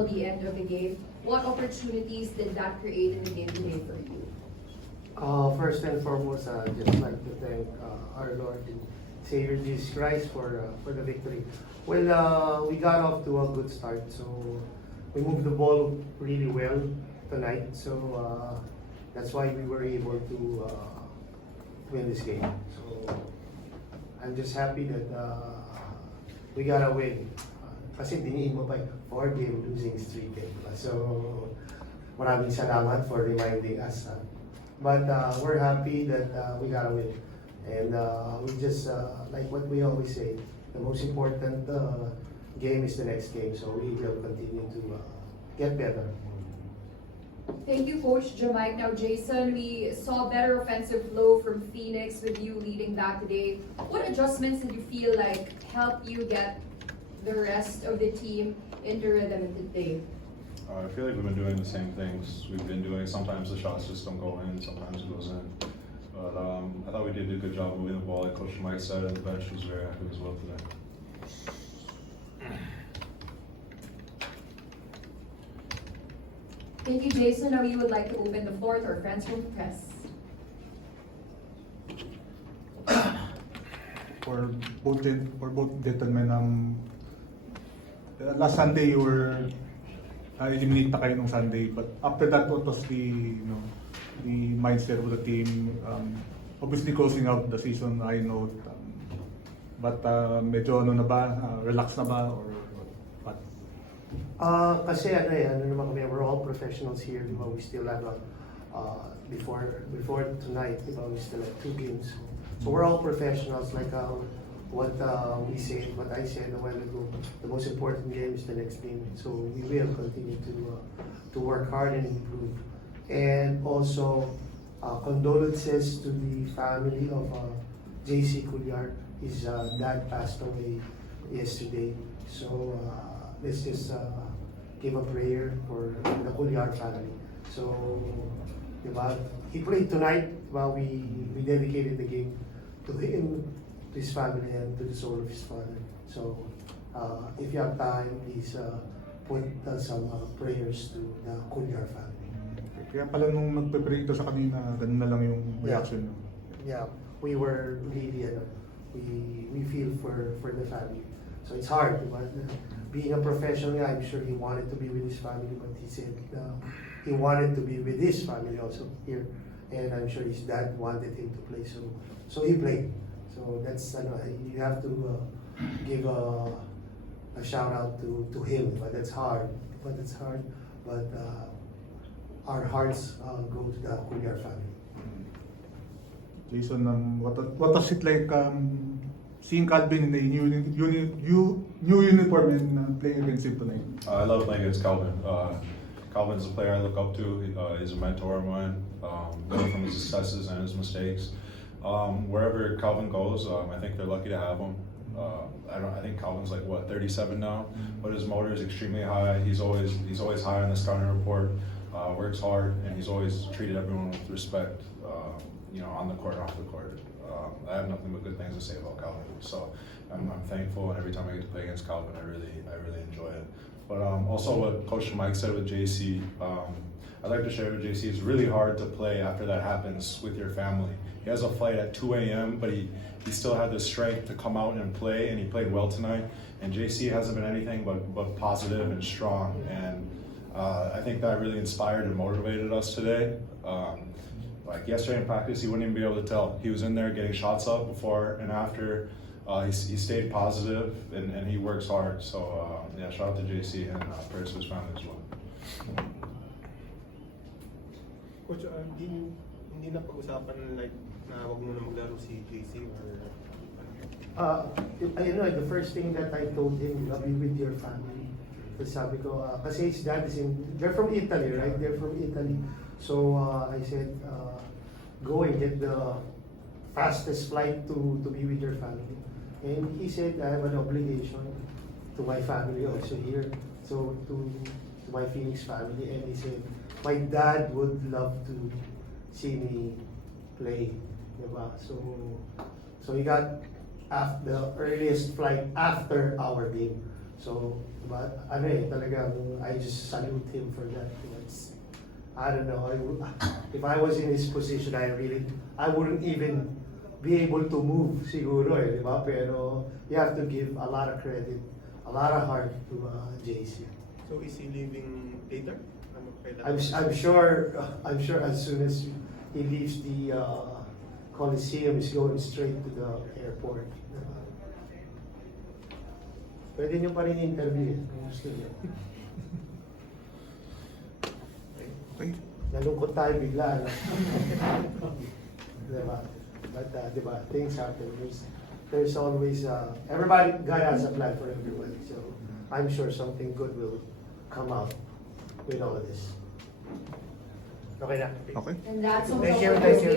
until the end of the game. What opportunities did that create in the game today for you? First and foremost, just like to thank our Lord and Savior Jesus Christ for the victory. Well, we got off to a good start, so we moved the ball really well tonight. So that's why we were able to win this game. So I'm just happy that we got a win. Kasi diniin mo pa 4-game losing streak. So maraming salamat for reminding us. But we're happy that we got a win. And we just, like what we always say, the most important game is the next game. So we will continue to get better. Thank you, Coach Jamike. Now, Jason, we saw better offensive flow from Phoenix with you leading that today. What adjustments did you feel like helped you get the rest of the team into rhythm today? I feel like we've been doing the same things we've been doing. Sometimes the shots just don't go in, sometimes it goes in. But I thought we did a good job moving the ball, like Coach Mike said, and the bench was very active as well today. Thank you, Jason. Now we would like to open the floor to our friends from the press. For both gentlemen, last Sunday you were eliminate na kayo nung Sunday, but after that, what was the the mindset of the team? Obviously closing out the season, I know, but medyo ano na ba, relax na ba, or what? Kasi ano naman kami, we're all professionals here. Diba? We still have before tonight, diba? We still have 2 games. So we're all professionals, like what we said, what I said a while ago. The most important game is the next game. So we will continue to work hard and improve. And also, condolences to the family of JC Couliar. His dad passed away yesterday. So let's just give a prayer for the Couliar family. So, diba, he played tonight. Diba, we dedicated the game to him, to his family, and to the soul of his father. So, if you have time, please put some prayers to the Couliar family. Kaya pala nung nagpe-pray ito sa kanina, ganun na lang yung reaction nyo. Yeah, we were really, we feel for the family. So it's hard, but being a professional guy, I'm sure he wanted to be with his family, but he said he wanted to be with his family also here. And I'm sure his dad wanted him to play, so he played. So that's, you have to give a shout out to him, but it's hard. But our hearts go to the Couliar family. Jason, what was it like seeing Calvin in the new uniform and playing against him tonight? I love playing against Calvin. Calvin's a player I look up to. He's a mentor of mine, learning from his successes and his mistakes. Wherever Calvin goes, I think they're lucky to have him. I think Calvin's like 37 now, but his motor is extremely high. He's always high on the scouting report. Works hard, and he's always treated everyone with respect. On the court and off the court. I have nothing but good things to say about Calvin. So I'm thankful, and every time I get to play against Calvin, I really enjoy it. But also what Coach Mike said with JC, I'd like to share with JC. It's really hard to play after that happens with your family. He has a flight at 2 a.m., but he still had the strength to come out and play, and he played well tonight. And JC hasn't been anything but positive and strong, and I think that really inspired and motivated us today. Like yesterday in practice, he wouldn't even be able to tell. He was in there getting shots up before and after. He stayed positive, and he works hard. So yeah, shout out to JC and prayers to his family as well. Coach, hindi na pag-usapan like na wag mo na maglaro si JC or The first thing that I told him, be with your family. Kasi sabi ko, kasi his dad is they're from Italy, right? They're from Italy. So I said, go and get the fastest flight to be with your family. And he said, I have an obligation to my family also here. So to my Phoenix family. And he said, my dad would love to see me play. Diba? So he got the earliest flight after our game. So, but ano eh, talagang I just salute him for that. It's, I don't know, if I was in his position, I wouldn't even be able to move siguro eh, di ba? Pero you have to give a lot of credit, a lot of heart to JC. So is he leaving later? Ano kailan? I'm sure as soon as he leaves the Coliseum, he's going straight to the airport. Pwede nyo pa rin interview kung gusto nyo. Okay. Nalungkot tayo bigla. Diba? But diba, things happen. There's always, everybody, God has a plan for everybody. So I'm sure something good will come out with all of this. Okay na. Okay. And that's all Thank you, for thank this you.